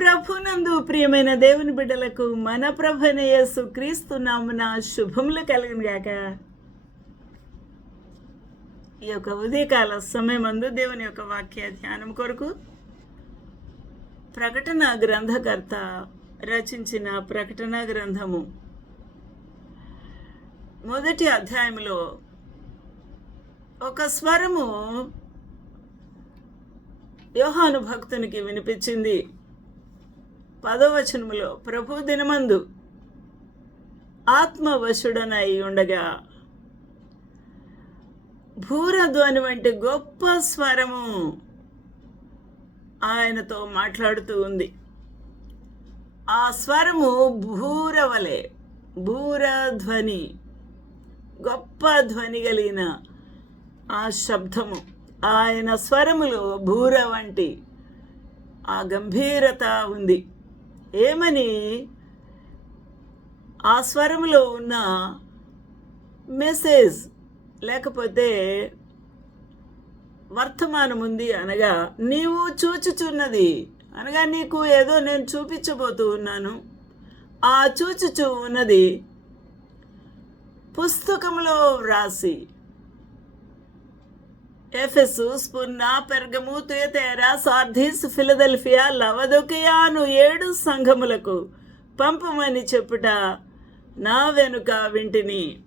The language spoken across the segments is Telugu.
ప్రభునందు ప్రియమైన దేవుని బిడ్డలకు మన ప్రభున యేసు క్రీస్తు నామున శుభములు కలిగిన గాక. ఈ యొక్క ఉదయకాల సమయమందు దేవుని యొక్క వాక్య ధ్యానం కొరకు ప్రకటన గ్రంథకర్త రచించిన ప్రకటన గ్రంథము మొదటి అధ్యాయంలో ఒక స్వరము యోహాను భక్తునికి వినిపించింది. పదవచనములో ప్రభు దినమందు ఆత్మవశుడనై ఉండగా భూరధ్వని వంటి గొప్ప స్వరము ఆయనతో మాట్లాడుతూ ఉంది. ఆ స్వరము భూరవలే భూరధ్వని గొప్ప ధ్వని కలిగిన ఆ శబ్దము. ఆయన స్వరములో భూర వంటి ఆ గంభీరత ఉంది. ఏమని? ఆ స్వరములో ఉన్న మెసేజ్ లేకపోతే వర్తమానం ఉంది అనగా నీవు చూచుచున్నది అనగా నీకు ఏదో నేను చూపించబోతూ ఉన్నాను. ఆ చూచుచు ఉన్నది పుస్తకంలో వ్రాసి ఎఫెసు స్పున్న పెర్గము తుయతేరా సార్ధీస్ ఫిలదెల్ఫియా లవదొకయాను ఏడు సంఘములకు పంపమని చెప్పుట నా వెనుక వింటిని.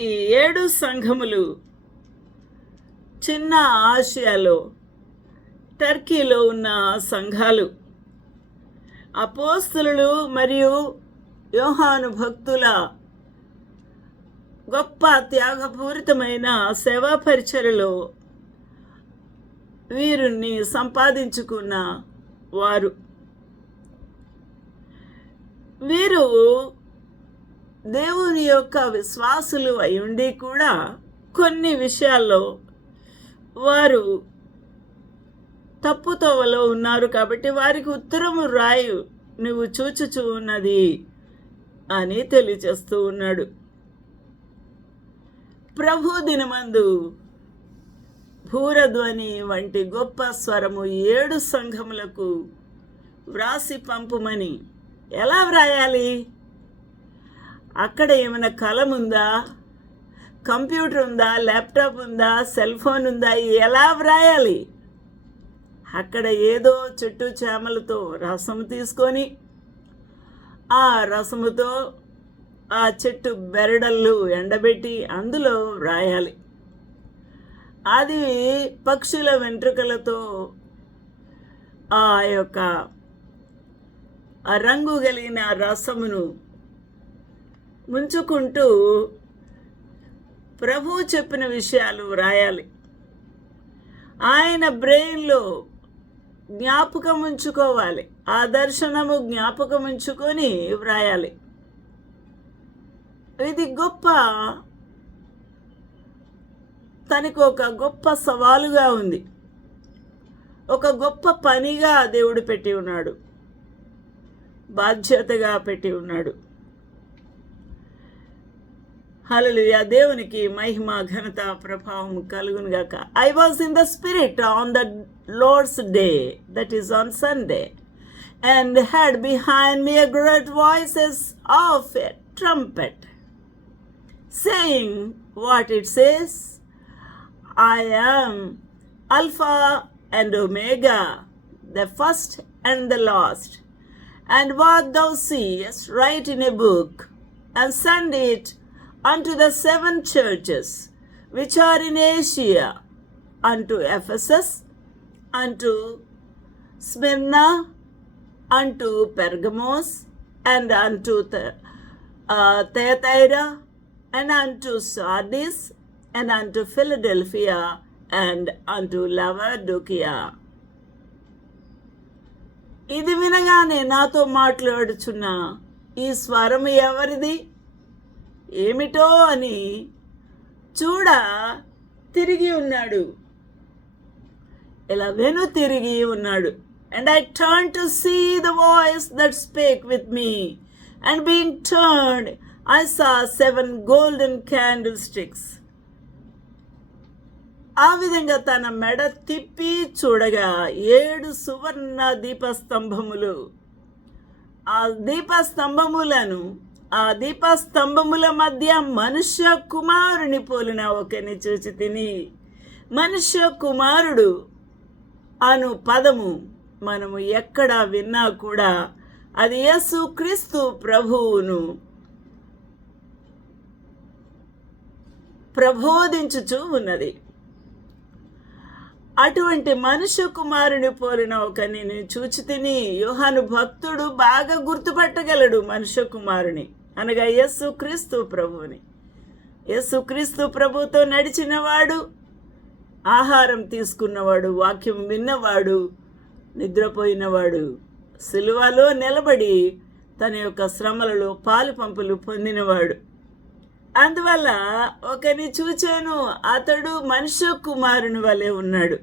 ఈ ఏడు సంఘములు చిన్న ఆసియాలో టర్కీలో ఉన్న సంఘాలు. అపోస్తులు మరియు యోహాను భక్తుల గొప్ప త్యాగపూరితమైన సేవా పరిచయలో వీరుని సంపాదించుకున్న వారు. వీరు దేవుని యొక్క విశ్వాసులు అయి ఉండి కూడా కొన్ని విషయాల్లో వారు తప్పుతోవలో ఉన్నారు కాబట్టి వారికి ఉత్తరము రాయు నువ్వు చూచుచూ ఉన్నది అని తెలియచేస్తూ ఉన్నాడు. ప్రభు దినమందు భూరధ్వని వంటి గొప్ప స్వరము ఏడు సంఘములకు వ్రాసి పంపుమని ఎలా వ్రాయాలి? అక్కడ ఏమైనా కలం ఉందా కంప్యూటర్ ఉందా ల్యాప్టాప్ ఉందా సెల్ ఫోన్ ఉందా ఎలా వ్రాయాలి? అక్కడ ఏదో చెట్టు చేమలతో రసం తీసుకొని ఆ రసముతో ఆ చెట్టు బెరడళ్ళు ఎండబెట్టి అందులో వ్రాయాలి. అది పక్షుల వెంట్రుకలతో ఆ యొక్క ఆ రంగు కలిగిన రసమును ముంచుకుంటూ ప్రభు చెప్పిన విషయాలు వ్రాయాలి. ఆయన బ్రెయిన్లో జ్ఞాపకం ఉంచుకోవాలి. ఆ దర్శనము జ్ఞాపకం ఉంచుకొని వ్రాయాలి. ఇది గొప్ప తనకు ఒక గొప్ప సవాలుగా ఉంది. ఒక గొప్ప పనిగా దేవుడు పెట్టి ఉన్నాడు. బాధ్యతగా పెట్టి ఉన్నాడు. హల్లెలూయా. దేవునికి మహిమ ఘనత ప్రభావం కలుగునుగాక. I was in the spirit on the Lord's day that is on Sunday and had behind me a great voices of a trumpet saying what it says I am Alpha and Omega, the first and the last. And what thou seest, write in a book, and send it unto the seven churches which are in Asia, unto Ephesus, unto Smyrna, unto Pergamos, and unto the, uh, Thyatira, and unto Sardis, and unto Philadelphia, and unto Laodicea. ఇది వినగానే నాతో మాట్లాడుచున్న ఈ స్వరం ఎవరిది? ఏమిటో అని చూడ తిరిగి ఉన్నాడు. ఇలా వెను తిరిగి ఉన్నాడు. And I turn to see the voice that spake with me and being turned I saw seven golden candlesticks ఆ విధంగా తన మెడ తిప్పి చూడగా ఏడు సువర్ణ దీపస్తంభములు. ఆ దీపస్తంభములను ఆ దీపస్తంభముల మధ్య మనుష్య కుమారుని పోలిన ఒకని చూచి తిని మనుష్య కుమారుడు అను పదము మనము ఎక్కడ విన్నా కూడా అది యేసు క్రీస్తు ప్రభువును ప్రబోధించుచూ ఉన్నది. అటువంటి మనుష్య కుమారుని పోలిన ఒక నేను చూచి తిని యోహాను భక్తుడు బాగా గుర్తుపట్టగలడు మనుష్య కుమారుని. అనగా యస్సు క్రీస్తు ప్రభువుని. యస్సు క్రీస్తు ప్రభుతో నడిచినవాడు ఆహారం తీసుకున్నవాడు వాక్యం విన్నవాడు నిద్రపోయినవాడు సిలువలో నిలబడి తన యొక్క శ్రమలలో పాలు పంపులు పొందినవాడు. అందువల్ల ఒకని చూచాను అతడు మనుష్య కుమారుని వలె ఉన్నాడు.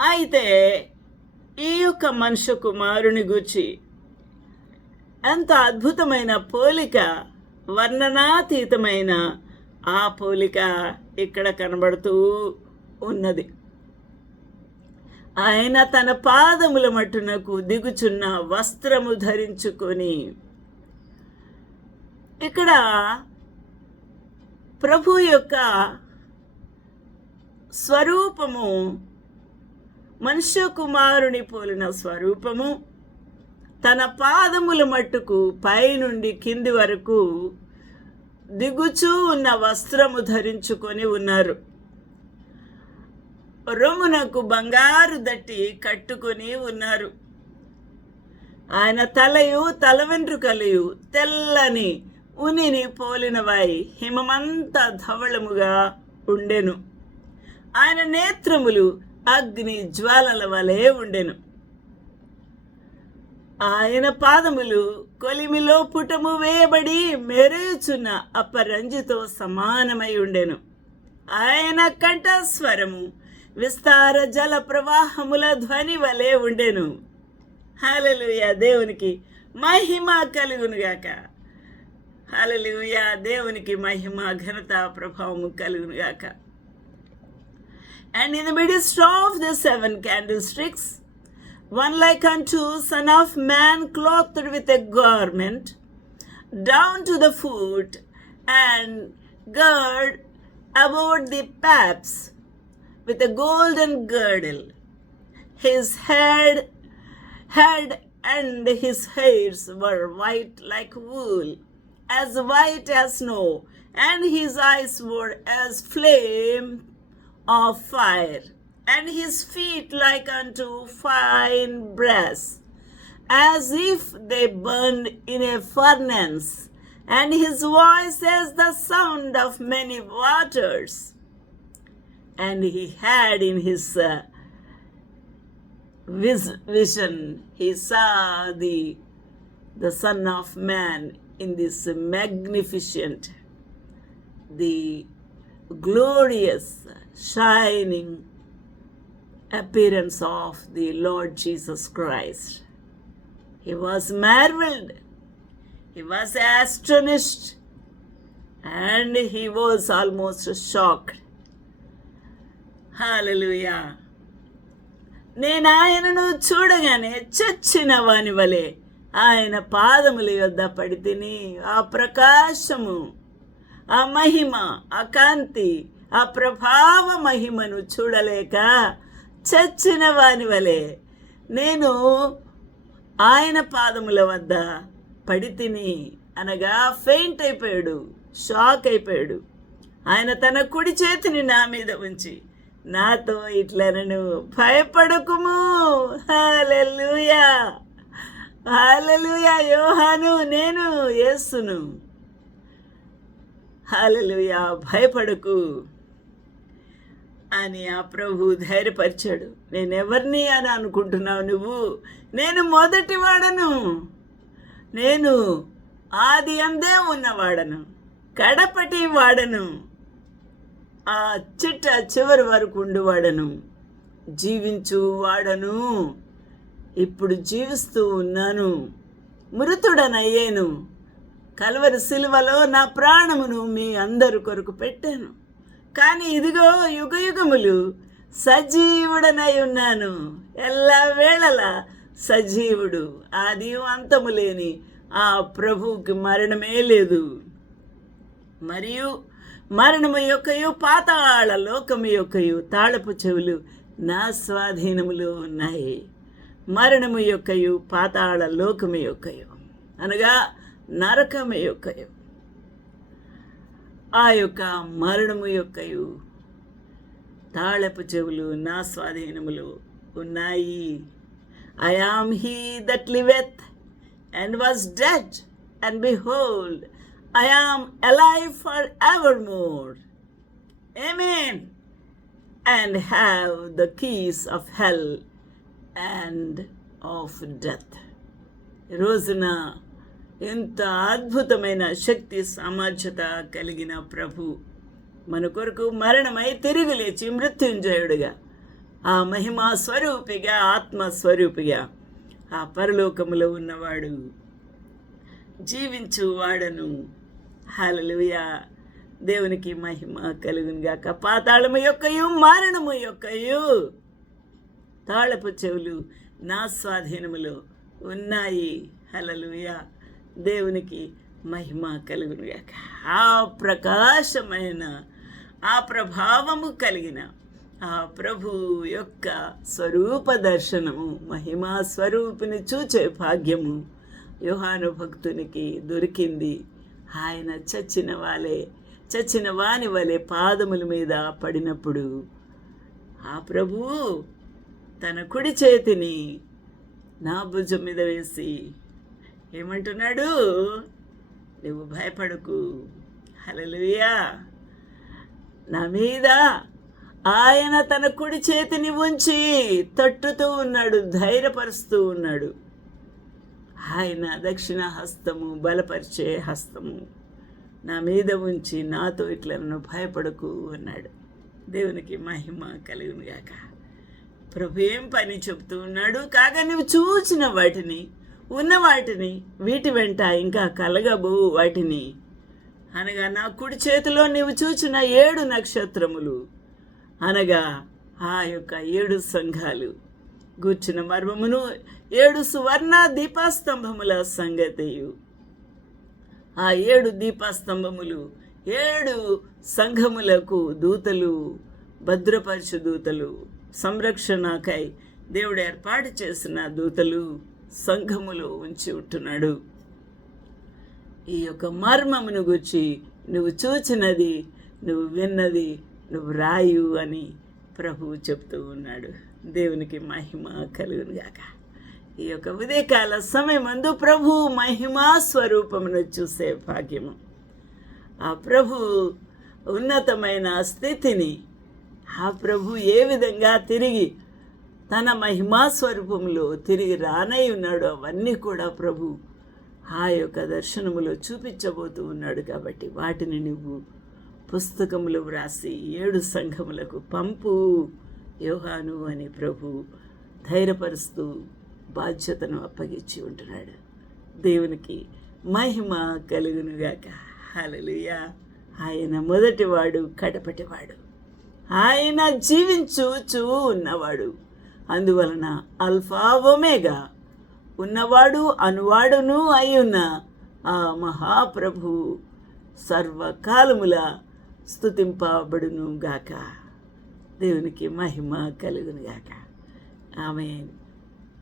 అయితే ఈ యొక్క మనుష్య కుమారుని గురించి ఎంత అద్భుతమైన పోలిక వర్ణనాతీతమైన ఆ పోలిక ఇక్కడ కనబడుతూ ఉన్నది. ఆయన తన పాదముల మట్టునకు దిగుచున్న వస్త్రము ధరించుకొని ఇక్కడ ప్రభు యొక్క స్వరూపము మనుష్య కుమారుని పోలిన స్వరూపము తన పాదముల మట్టుకు పైనుండి కింది వరకు దిగుచూ ఉన్న వస్త్రము ధరించుకొని ఉన్నారు. రొమ్మునకు బంగారు దట్టి కట్టుకొని ఉన్నారు. ఆయన తలయు తల వెంట్రుకలయు తెల్లని ఉనిని పోలినవై హిమమంతా ధవళముగా ఉండెను. ఆయన నేత్రములు అగ్ని జ్వాలల వలె ఉండెను. ఆయన పాదములు కొలిమిలో పుటము వేయబడి మెరుగుచున్న అపరంజితో సమానమై ఉండెను. ఆయన కంఠస్వరము విస్తార జల ప్రవాహముల ధ్వని వలె ఉండెను. హాలలుయ దేవునికి మహిమ కలుగునుగాక. హల్లెలూయ దేవునికి మహిమ ఘనత ప్రభావము కలుగునుగాక And in the midst of the seven candlesticks, one like unto Son of Man clothed with a garment down to the foot, and gird about the paps with a golden girdle. His head, head and his hairs were white like wool, as white as snow, and his eyes were as flame of fire, and his feet like unto fine brass, as if they burned in a furnace, and his voice as the sound of many waters. And he had in his uh, vision, he saw the, the Son of Man in this magnificent, the glorious, shining appearance of the Lord Jesus Christ. He was marveled, he was astonished, and he was almost shocked. Hallelujah. నేను ఆయనను చూడగానే చచ్చిన వాని వలె ఆయన పాదముల యొద్ద పడితిని. ఆ ప్రకాశము ఆ మహిమ ఆ కాంతి ఆ ప్రభావ మహిమను చూడలేక చచ్చిన వాని వలె నేను ఆయన పాదముల వద్ద పడి తిని అనగా ఫెయింట్ అయిపోయాడు షాక్ అయిపోయాడు. ఆయన తన కుడి చేతిని నా మీద ఉంచి నాతో ఇట్లనను భయపడకుము. హల్లెలూయా. హాలెలుయా యోహాను నేను యేసును. హాలెలుయా భయపడకు అని ఆ ప్రభు ధైర్యపరిచాడు. నేనెవరిని అని అనుకుంటున్నావు నువ్వు? నేను మొదటి వాడను నేను ఆది అందే ఉన్నవాడను. కడపటి వాడను. ఆ చిట్ట చివరి వరకు ఉండువాడను. జీవించు వాడను. ఇప్పుడు జీవిస్తూ ఉన్నాను. మృతుడనయ్యేను. కలవరి సిలువలో నా ప్రాణమును మీ అందరి కొరకు పెట్టాను. కానీ ఇదిగో యుగ యుగములు సజీవుడనై ఉన్నాను. ఎల్లా వేళలా సజీవుడు ఆది అంతము లేని ఆ ప్రభువుకి మరణమే లేదు. మరియు మరణము యొక్కయు పాతాళ లోకము యొక్కయు తాళపు చెవులు నా స్వాధీనములో ఉన్నాయి. మరణము యొక్కయు పాతాళ లోకము యొక్కయు అనగా నరకము యొక్కయు ఆ యొక్క మరణము యొక్కయు తాళపు చెవులు నా స్వాధీనములో ఉన్నాయి I am he that liveth and was dead and behold I am alive for evermore Amen. And have the keys of hell and of death రోజున ఎంత అద్భుతమైన శక్తి సామర్థ్యత కలిగిన ప్రభు మన కొరకు మరణమై తిరిగి లేచి మృత్యుంజయుడుగా ఆ మహిమా స్వరూపిగా ఆత్మ స్వరూపిగా ఆ పరలోకములో ఉన్నవాడు జీవించు వాడను. హల్లెలూయా. దేవునికి మహిమ కలుగునుగాక. పాతాళము యొక్కయు మరణము యొక్కయు. తాళపు చెవులు నా స్వాధీనములో ఉన్నాయి. హల్లెలూయా. దేవునికి మహిమ కలుగునుగాక. ఆ ప్రకాశమైన ఆ ప్రభావము కలిగిన ఆ ప్రభు యొక్క స్వరూప దర్శనము మహిమా స్వరూపిని చూచే భాగ్యము యోహాను భక్తునికి దొరికింది. ఆయన చచ్చిన వాలే చచ్చిన వాని వలె పాదముల మీద పడినప్పుడు ఆ ప్రభువు తన కుడి చేతిని నా భుజం మీద వేసి ఏమంటున్నాడు? నువ్వు భయపడకు. హలలుయా నా మీద ఆయన తన కుడి చేతిని ఉంచి తట్టుతూ ఉన్నాడు ధైర్యపరుస్తూ ఉన్నాడు. ఆయన దక్షిణ హస్తము బలపరిచే హస్తము నా మీద ఉంచి నాతో ఇట్లను నన్ను భయపడకు అన్నాడు. దేవునికి మహిమ కలుగునుగాక గాక. ప్రభు ఏం పని చెబుతూ ఉన్నాడు? కాగా నువ్వు చూసిన వాటిని ఉన్న వాటిని వీటి వెంట ఇంకా కలగబో వాటిని. అనగా నా కుడి చేతిలో నీవు చూచిన ఏడు నక్షత్రములు. అనగా ఆ యొక్క ఏడు సంఘాలు. గూర్చిన మర్మమును ఏడు సువర్ణ దీపాస్తంభముల సంగతియు. ఆ ఏడు దీపాస్తంభములు ఏడు సంఘములకు దూతలు భద్రపరచు దూతలు. సంరక్షణకై దేవుడు ఏర్పాటు చేసిన దూతలు సంఘములో ఉంచి ఉంటున్నాడు. ఈ యొక్క మర్మమును గురించి నువ్వు చూచినది నువ్వు విన్నది నువ్వు రాయు అని ప్రభువు చెప్తూ ఉన్నాడు. దేవునికి మహిమ కలుగునుగాక ఈ యొక్క ఉదయకాల సమయమందు ప్రభు మహిమా స్వరూపమును చూసే భాగ్యము. ఆ ప్రభు ఉన్నతమైన స్థితిని ఆ ప్రభు ఏ విధంగా తిరిగి తన మహిమా స్వరూపంలో తిరిగి రానై ఉన్నాడు అవన్నీ కూడా ప్రభు ఆ యొక్క దర్శనములో చూపించబోతూ ఉన్నాడు కాబట్టి వాటిని నువ్వు పుస్తకములు వ్రాసి ఏడు సంఘములకు పంపు యోహాను అని ప్రభు ధైర్యపరుస్తూ బాధ్యతను అప్పగించి ఉంటున్నాడు. దేవునికి మహిమ కలుగునుగాక. హలలుయా ఆయన మొదటివాడు కడపటివాడు. ఆయన జీవించుచూ ఉన్నవాడు. అందువలన అల్ఫా ఒమేగా ఉన్నవాడు అనువాడును అయ్యున్న ఆ మహాప్రభు సర్వకాలముల స్తుతింపబడును గాక దేవునికి మహిమ కలుగును గాక ఆమె